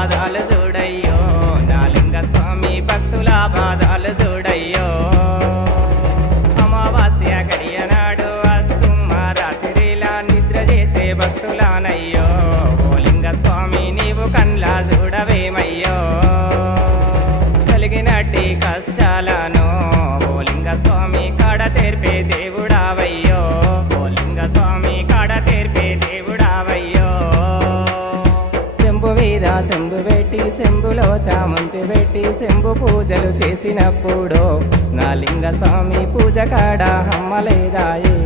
బాధలు చూడయ్యో నా లింగ స్వామి భక్తుల బాధలు చూడయ్యో అమావాస్య గడియనాడు అత్తుమ్మ రాత్రిలా నిద్ర చేసే భక్తులానయ్యో ఓ లింగ స్వామి నీవు కండ్లా చూడవేమయ్యో కలిగినట్టి కష్టాలను ఓ లింగ స్వామి కాడ తెర్పే దేవుడావయ్యో ఓ లింగ స్వామి కాడ తెర్పే దేవుడావయ్యో శంభు మీద శంభు పెట్టి శంభులో చామంతి పెట్టి శంభు పూజలు చేసినప్పుడు నా లింగ స్వామి పూజ కాడ హమ్మలేదాయే